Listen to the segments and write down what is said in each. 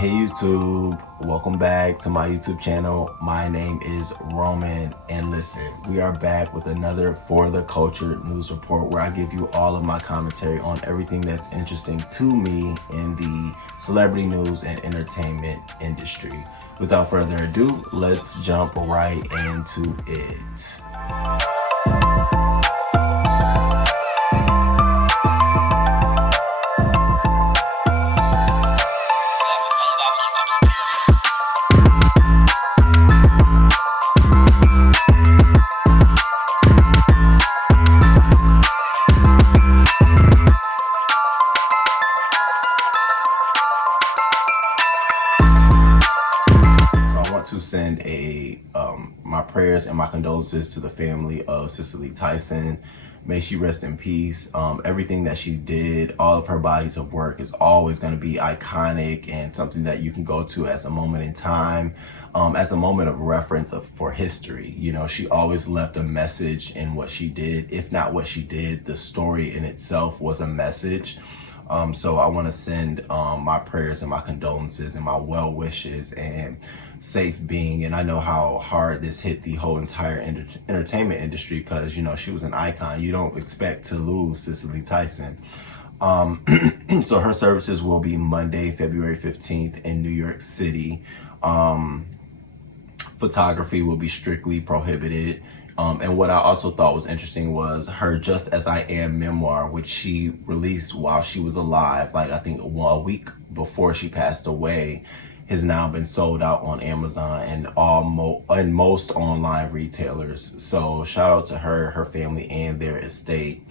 Hey YouTube, welcome back to my YouTube channel. My name is Roman, and listen, we are back with another For the Culture news report where I give you all of my commentary on everything that's interesting to me in the celebrity news and entertainment industry. Without further ado, let's jump right into it. To send my prayers and my condolences to the family of Cicely Tyson. May she rest in peace. Everything that she did, all of her bodies of work is always going to be iconic and something that you can go to as a moment in time, as a moment of reference for history. You know, she always left a message in what she did. If not what she did, the story in itself was a message. So I want to send my prayers and my condolences and my well wishes and safe being. And I know how hard this hit the whole entire entertainment industry because, you know, she was an icon. You don't expect to lose Cicely Tyson. So her services will be Monday, February 15th in New York City. Photography will be strictly prohibited. And what I also thought was interesting was her Just As I Am memoir, which she released while she was alive, like I think a week before she passed away, has now been sold out on Amazon and most online retailers. So shout out to her, her family, and their estate.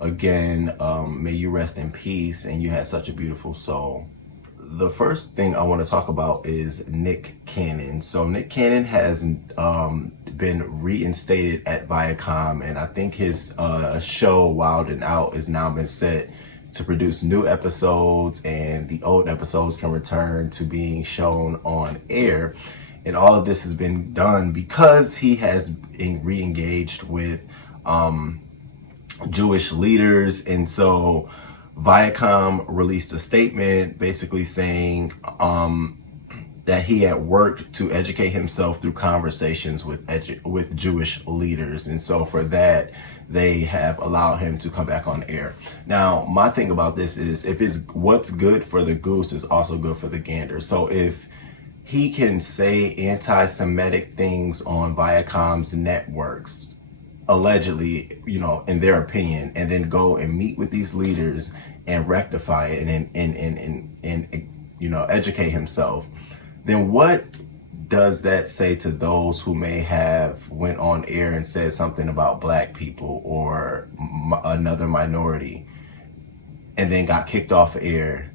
Again, may you rest in peace, and you had such a beautiful soul. The first thing I want to talk about is Nick Cannon. So Nick Cannon has been reinstated at Viacom, and I think his show Wild and Out has now been set to produce new episodes, and the old episodes can return to being shown on air. And all of this has been done because he has re-engaged with Jewish leaders. And so Viacom released a statement basically saying that he had worked to educate himself through conversations with Jewish leaders. And so for that, they have allowed him to come back on air. Now, my thing about this is if it's what's good for the goose is also good for the gander. So if he can say anti-Semitic things on Viacom's networks, allegedly, you know, in their opinion, and then go and meet with these leaders and rectify it and you know, educate himself, then what does that say to those who may have went on air and said something about black people or another minority and then got kicked off air?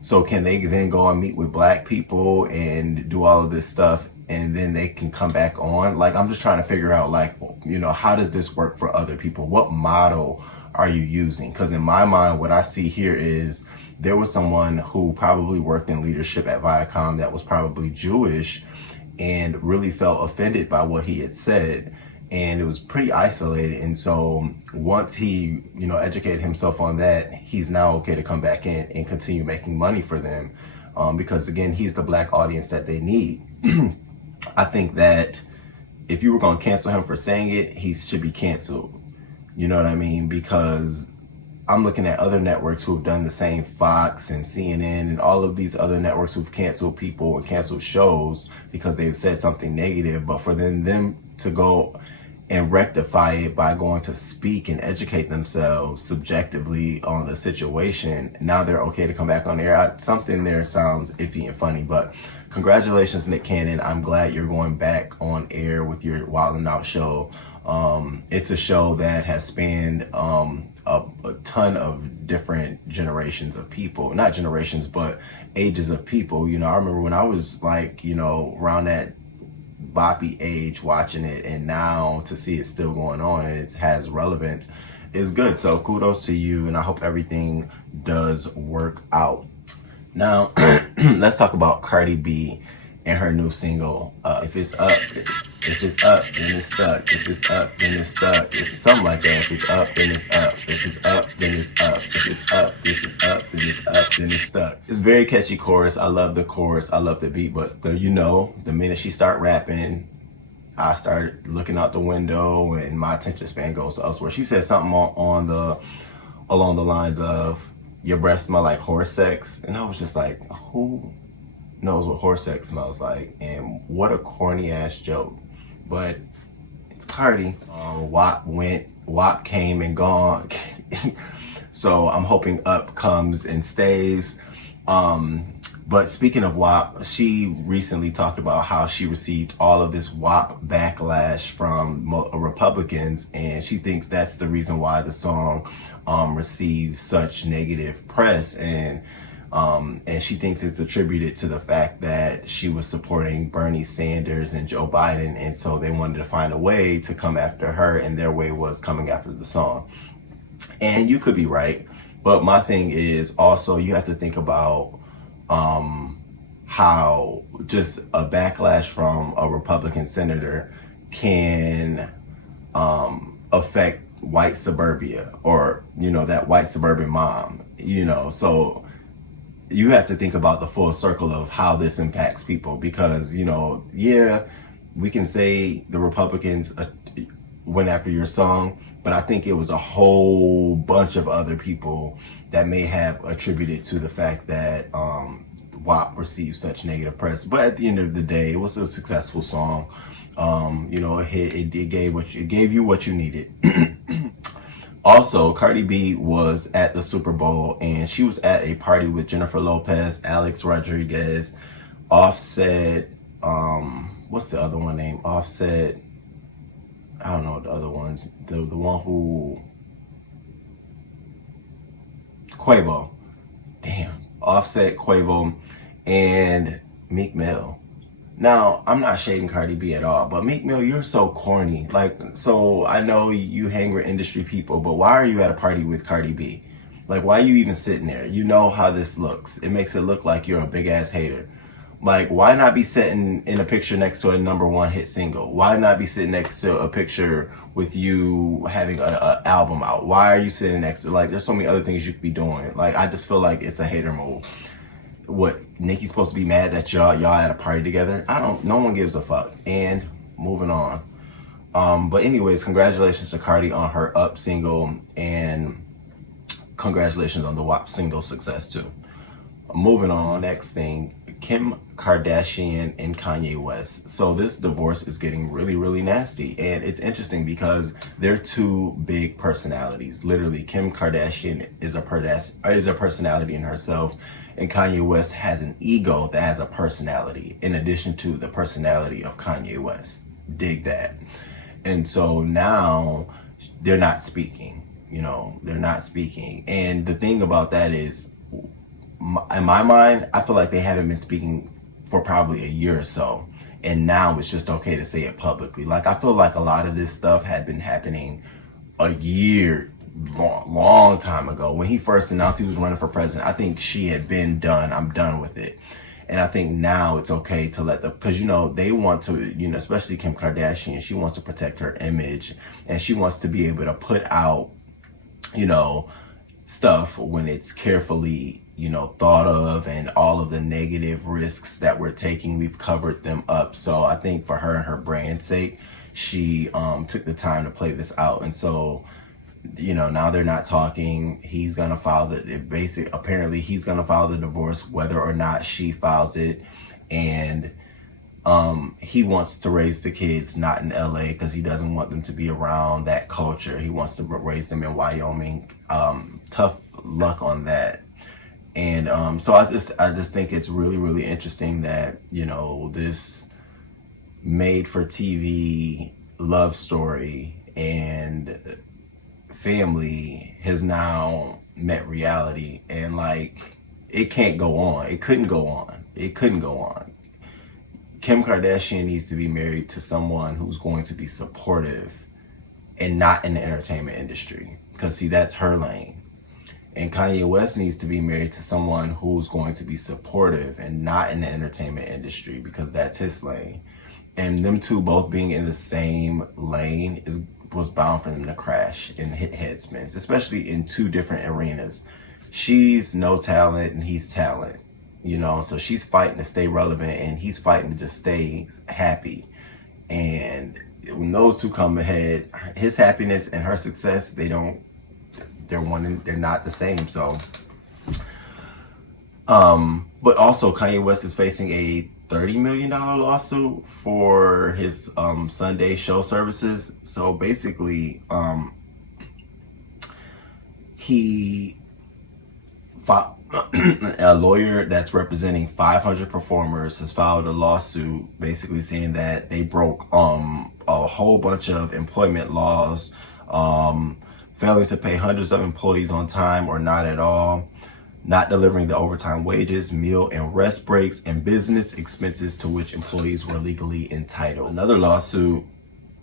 So can they then go and meet with black people and do all of this stuff and then they can come back on? Like, I'm just trying to figure out, like, you know, how does this work for other people? What model are you using? Because in my mind, what I see here is there was someone who probably worked in leadership at Viacom that was probably Jewish and really felt offended by what he had said. And it was pretty isolated. And so once he, you know, educated himself on that, he's now okay to come back in and continue making money for them. Because again, he's the black audience that they need. I think that if you were going to cancel him for saying it, he should be canceled. You know what I mean? Because I'm looking at other networks who have done the same, Fox and CNN and all of these other networks who've canceled people and canceled shows because they've said something negative. But for them to go and rectify it by going to speak and educate themselves subjectively on the situation, now they're okay to come back on air. Something there sounds iffy and funny, but congratulations, Nick Cannon. I'm glad you're going back on air with your Wild and Out show. It's a show that has spanned a ton of different generations of people, not generations, but ages of people. You know, I remember when I was like, you know, around that boppy age watching it, and now to see it still going on and it has relevance is good. So kudos to you, and I hope everything does work out. Now, let's talk about Cardi B and her new single, If it's up, if it's up, then it's stuck. If it's up, then it's stuck. It's something like that. If it's up, then it's up. If it's up, then it's up. If it's up, this is up, then it's up, then it's stuck. It's a very catchy chorus. I love the chorus. I love the beat, but the minute she start rapping, I started looking out the window and my attention span goes elsewhere. She said something along the lines of, your breath smell like horse sex. And I was just like, who knows what horse sex smells like? And what a corny ass joke. But it's Cardi. WAP came and gone. So I'm hoping Up comes and stays. But speaking of WAP, she recently talked about how she received all of this WAP backlash from Republicans, and she thinks that's the reason why the song received such negative press, and she thinks it's attributed to the fact that she was supporting Bernie Sanders and Joe Biden, and so they wanted to find a way to come after her, and their way was coming after the song. And you could be right, but my thing is also you have to think about how just a backlash from a Republican senator can affect white suburbia, or that white suburban mom, so you have to think about the full circle of how this impacts people, because yeah, we can say the Republicans went after your song, but I think it was a whole bunch of other people that may have attributed to the fact that WAP received such negative press. But at the end of the day, it was a successful song. It gave you what you needed. Also, Cardi B was at the Super Bowl, and she was at a party with Jennifer Lopez, Alex Rodriguez, Offset. What's the other one named? Offset. I don't know the other ones. The one who Quavo. Damn. Offset, Quavo, and Meek Mill. Now, I'm not shading Cardi B at all, but Meek Mill, you're so corny. So I know you hang with industry people, but why are you at a party with Cardi B? Why are you even sitting there? You know how this looks. It makes it look like you're a big ass hater. Why not be sitting in a picture next to a #1 hit single? Why not be sitting next to a picture with you having a album out? Why are you sitting next to, there's so many other things you could be doing. I just feel like it's a hater move. What, Nicki's supposed to be mad that y'all at a party together? No one gives a fuck. And moving on. But anyways, congratulations to Cardi on her Up single, and congratulations on the WAP single success too. Moving on, next thing, Kim Kardashian and Kanye West. So this divorce is getting really, really nasty. And it's interesting because they're two big personalities. Literally, Kim Kardashian is a personality in herself, and Kanye West has an ego that has a personality in addition to the personality of Kanye West. Dig that. And so now they're not speaking. They're not speaking. And the thing about that is, in my mind, I feel like they haven't been speaking for probably a year or so, and now it's just okay to say it publicly. I feel like a lot of this stuff had been happening a long time ago. When he first announced he was running for president, I think she had been done. I'm done with it. And I think now it's okay to because they want to, especially Kim Kardashian, she wants to protect her image, and she wants to be able to put out, stuff when it's carefully thought of, and all of the negative risks that we're taking, we've covered them up. So I think for her and her brand's sake, she took the time to play this out. And so now they're not talking. He's gonna file apparently he's gonna file the divorce whether or not she files it. And he wants to raise the kids not in LA because he doesn't want them to be around that culture. He wants to raise them in Wyoming. Tough luck on that. And so I just think it's really, really interesting that this made for TV love story and family has now met reality, and it can't go on. It couldn't go on. Kim Kardashian needs to be married to someone who's going to be supportive and not in the entertainment industry, because see, that's her lane. And Kanye West needs to be married to someone who's going to be supportive and not in the entertainment industry, because that's his lane. And them two both being in the same lane was bound for them to crash and hit headspins, especially in two different arenas. She's no talent and he's talent, you know, so she's fighting to stay relevant and he's fighting to just stay happy. And when those two come ahead, his happiness and her success, they're not the same. So but also Kanye West is facing a $30 million lawsuit for his Sunday show services. So basically a lawyer that's representing 500 performers has filed a lawsuit basically saying that they broke a whole bunch of employment laws, failing to pay hundreds of employees on time or not at all, not delivering the overtime wages, meal and rest breaks, and business expenses to which employees were legally entitled. Another lawsuit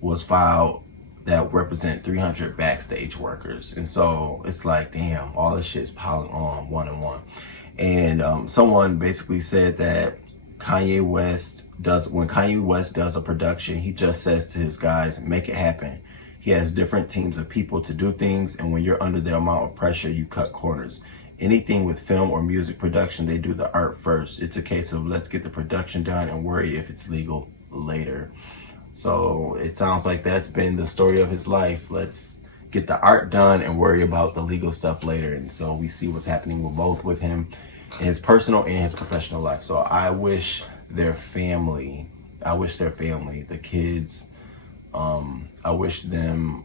was filed that represent 300 backstage workers. And so it's like, damn, all this shit's piling on one and one. And someone basically said that when Kanye West does a production, he just says to his guys, make it happen. He has different teams of people to do things, and when you're under the amount of pressure, you cut corners. Anything with film or music production, they do the art first. It's a case of let's get the production done and worry if it's legal later. So it sounds like that's been the story of his life. Let's get the art done and worry about the legal stuff later. And so we see what's happening with him in his personal and his professional life. So I wish their family, the kids, I wish them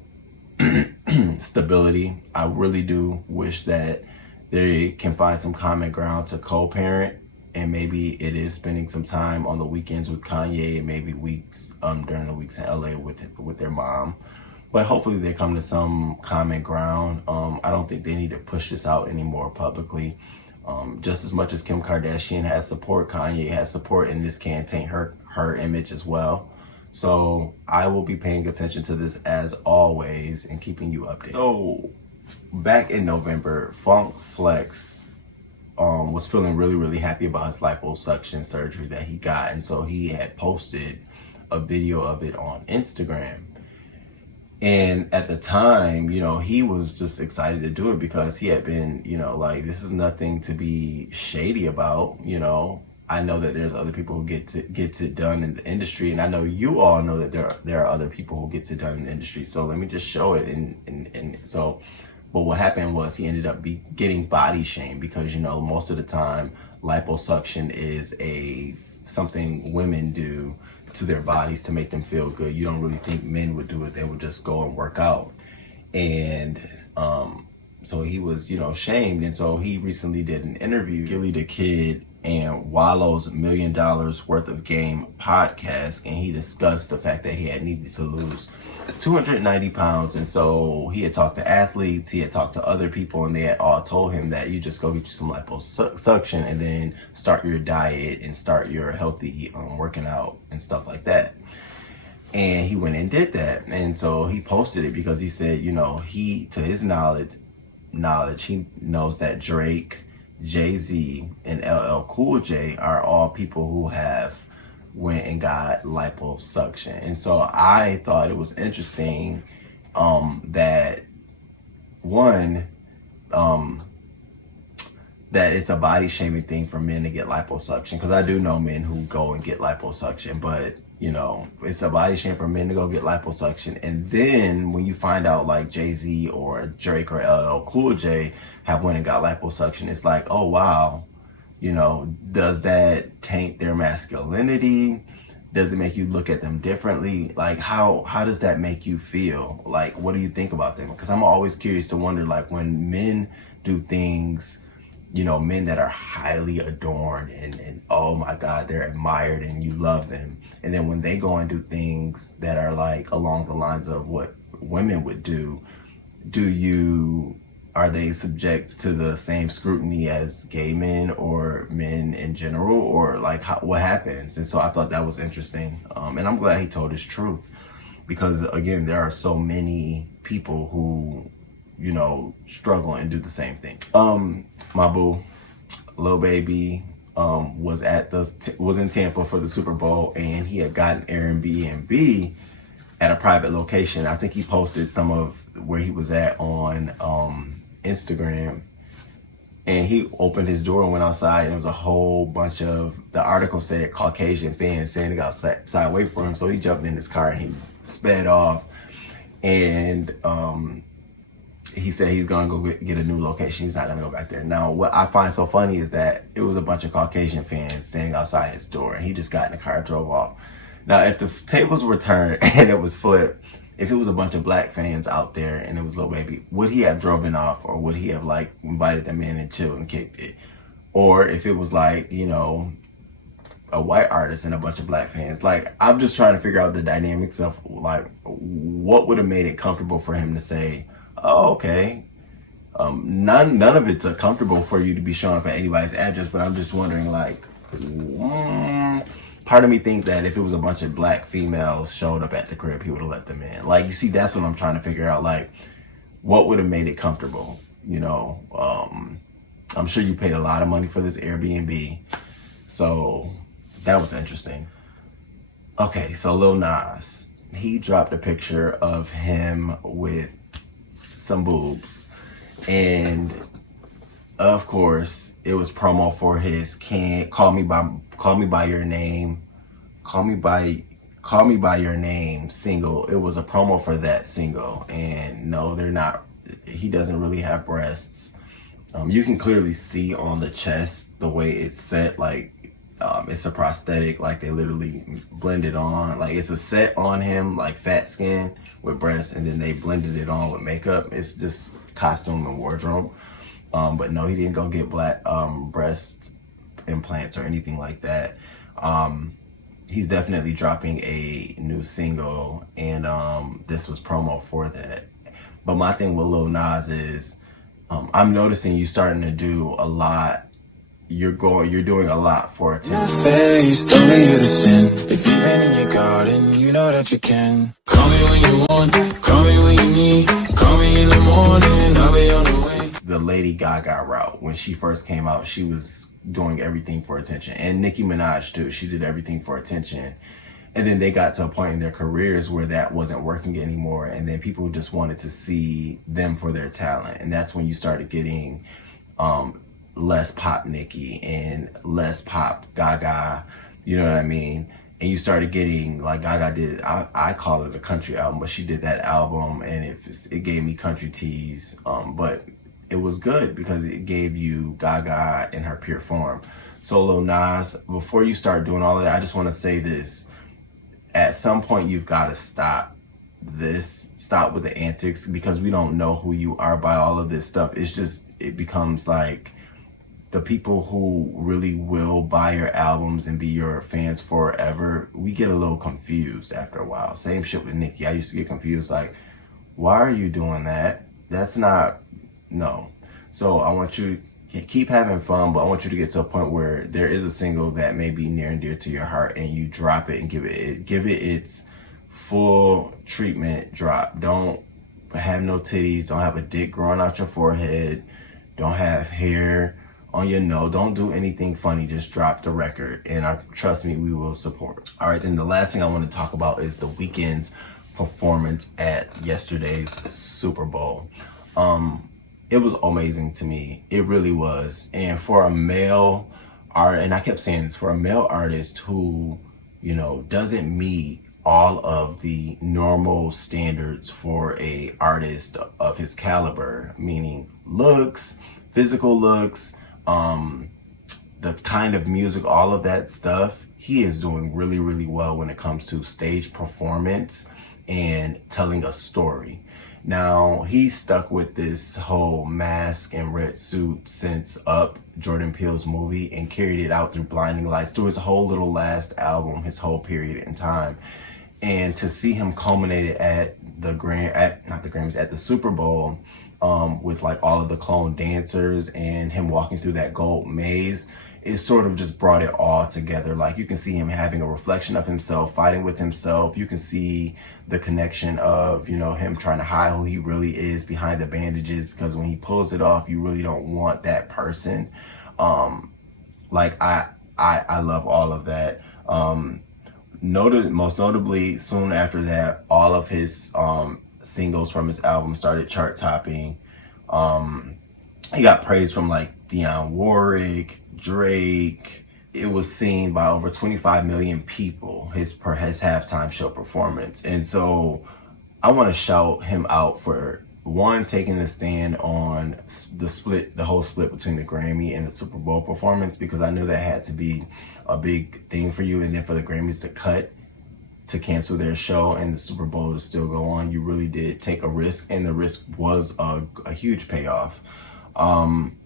stability. I really do wish that they can find some common ground to co-parent, and maybe it is spending some time on the weekends with Kanye and maybe weeks during the weeks in LA with their mom. But hopefully they come to some common ground. I don't think they need to push this out anymore publicly. Just as much as Kim Kardashian has support, Kanye has support, and this can taint her image as well. So I will be paying attention to this as always and keeping you updated. So back in November, Funk Flex was feeling really, really happy about his liposuction surgery that he got. And so he had posted a video of it on Instagram. And at the time, you know, he was just excited to do it because he had been, you know, like, this is nothing to be shady about, you know. I know that there's other people who get it done in the industry, and I know you all know that there are other people who get it done in the industry. So let me just show it. But what happened was he ended up getting body shamed because, you know, most of the time liposuction is something women do to their bodies to make them feel good. You don't really think men would do it. They would just go and work out. And so he was, you know, shamed. And so he recently did an interview, Gilly the Kid and Wallow's $1 Million Worth of Game podcast, and he discussed the fact that he had needed to lose 290 pounds. And so he had talked to athletes, he had talked to other people, and they had all told him that you just go get you some liposuction and then start your diet and start your healthy working out and stuff like that. And he went and did that. And so he posted it because he said, you know, to his knowledge, he knows that Drake, Jay-Z, and LL Cool J are all people who have went and got liposuction. And so I thought it was interesting that it's a body shaming thing for men to get liposuction, because I do know men who go and get liposuction, but you know, it's a body shame for men to go get liposuction. And then when you find out like Jay-Z or Drake or LL Cool J have went and got liposuction, it's like, oh wow, you know, does that taint their masculinity? Does it make you look at them differently? Like how does that make you feel? Like, what do you think about them? Because I'm always curious to wonder, like, when men do things, you know, men that are highly adorned and oh my God, they're admired and you love them. And then when they go and do things that are like along the lines of what women would do, are they subject to the same scrutiny as gay men or men in general, or like what happens? And so I thought that was interesting. And I'm glad he told his truth, because again, there are so many people who, struggle and do the same thing. My boo, Lil Baby, was in Tampa for the Super Bowl, and he had gotten Airbnb at a private location. I think he posted some of where he was at on Instagram, and he opened his door and went outside, and there was a whole bunch of, the article said, Caucasian fans standing outside waiting for him. So he jumped in his car and he sped off, and he said he's gonna go get a new location. He's not gonna go back there. Now, what I find so funny is that it was a bunch of Caucasian fans standing outside his door, and he just got in the car and drove off. Now, if the tables were turned and it was flipped, if it was a bunch of black fans out there and it was Lil Baby, would he have driven off, or would he have like invited them in and chilled and kicked it? Or if it was like, a white artist and a bunch of black fans, like, I'm just trying to figure out the dynamics of like what would have made it comfortable for him to say, oh, okay. None of it's comfortable for you to be showing up at anybody's address, but I'm just wondering, like, part of me think that if it was a bunch of black females showed up at the crib, he would have let them in. Like, you see, that's what I'm trying to figure out. Like, what would have made it comfortable? I'm sure you paid a lot of money for this Airbnb, so that was interesting. Okay, so Lil Nas, he dropped a picture of him with some boobs, and of course it was promo for his call me by your name single. It was a promo for that single, and no, they're not, he doesn't really have breasts. You can clearly see on the chest the way it's set, like it's a prosthetic, like they literally blended on, like it's a set on him, like fat skin with breasts, and then they blended it on with makeup. It's just costume and wardrobe. But no, he didn't go get black breast implants or anything like that. He's definitely dropping a new single, and this was promo for that. But my thing with Lil Nas is, I'm noticing you starting to do a lot. You're doing a lot for attention. Face, don't need you to sin. If you've been in your garden, you know that you can. Call me when you want, call me when you need. Call me in the morning, I'll be on the way. The Lady Gaga route. When she first came out, she was doing everything for attention. And Nicki Minaj too. She did everything for attention. And then they got to a point in their careers where that wasn't working anymore. And then people just wanted to see them for their talent. And that's when you started getting less pop Nicki and less pop Gaga. You know what I mean? And you started getting, like Gaga did, I call it a country album, but she did that album and it gave me country tease. But it was good because it gave you Gaga in her pure form. So Lil Nas, before you start doing all of that, I just want to say this. At some point, you've got to stop with the antics, because we don't know who you are by all of this stuff. It becomes like the people who really will buy your albums and be your fans forever, we get a little confused after a while. Same shit with Nicki. I used to get confused, like, why are you doing that? That's not, no. So I want you to keep having fun, but I want you to get to a point where there is a single that may be near and dear to your heart, and you drop it and give it its full treatment drop. Don't have no titties, don't have a dick growing out your forehead, don't have hair on your nose, don't do anything funny, just drop the record, and trust me, we will support. All right, then the last thing I want to talk about is the Weeknd's performance at yesterday's Super Bowl. It was amazing to me. It really was. And for a male artist, and I kept saying this, for a male artist who, doesn't meet all of the normal standards for a artist of his caliber, meaning looks, physical looks, the kind of music, all of that stuff, he is doing really, really well when it comes to stage performance and telling a story. Now, he's stuck with this whole mask and red suit since Up, Jordan Peele's movie, and carried it out through Blinding Lights, through his whole little last album, his whole period in time. And to see him culminate it at the Super Bowl, with like all of the clone dancers and him walking through that gold maze, it sort of just brought it all together. Like, you can see him having a reflection of himself, fighting with himself. You can see the connection of, you know, him trying to hide who he really is behind the bandages, because when he pulls it off, you really don't want that person. Like, I love all of that. Most notably, soon after that, all of his singles from his album started chart topping. He got praise from like Dionne Warwick, Drake. It was seen by over 25 million people, his halftime show performance. And so I want to shout him out for, one, taking a stand on the whole split between the Grammy and the Super Bowl performance, because I knew that had to be a big thing for you. And then for the Grammys to cancel their show and the Super Bowl to still go on, you really did take a risk, and the risk was a huge payoff.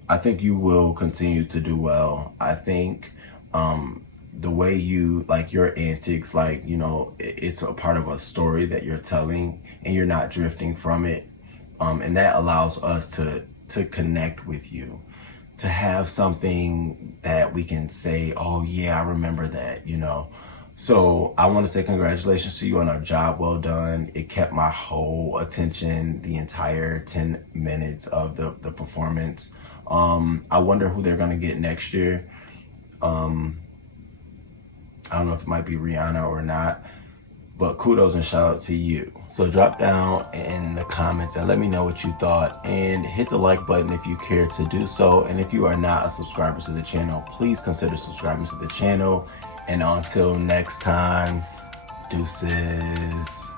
I think you will continue to do well. I think the way you, like, your antics, like, you know, it's a part of a story that you're telling, and you're not drifting from it. And that allows us to connect with you, to have something that we can say, oh yeah, I remember that, you know. So I want to say congratulations to you on a job well done. It kept my whole attention the entire 10 minutes of the performance. I wonder who they're going to get next year. I don't know if it might be Rihanna or not, but kudos and shout out to you. So drop down in the comments and let me know what you thought, and hit the like button if you care to do so. And if you are not a subscriber to the channel, please consider subscribing to the channel. And until next time, deuces.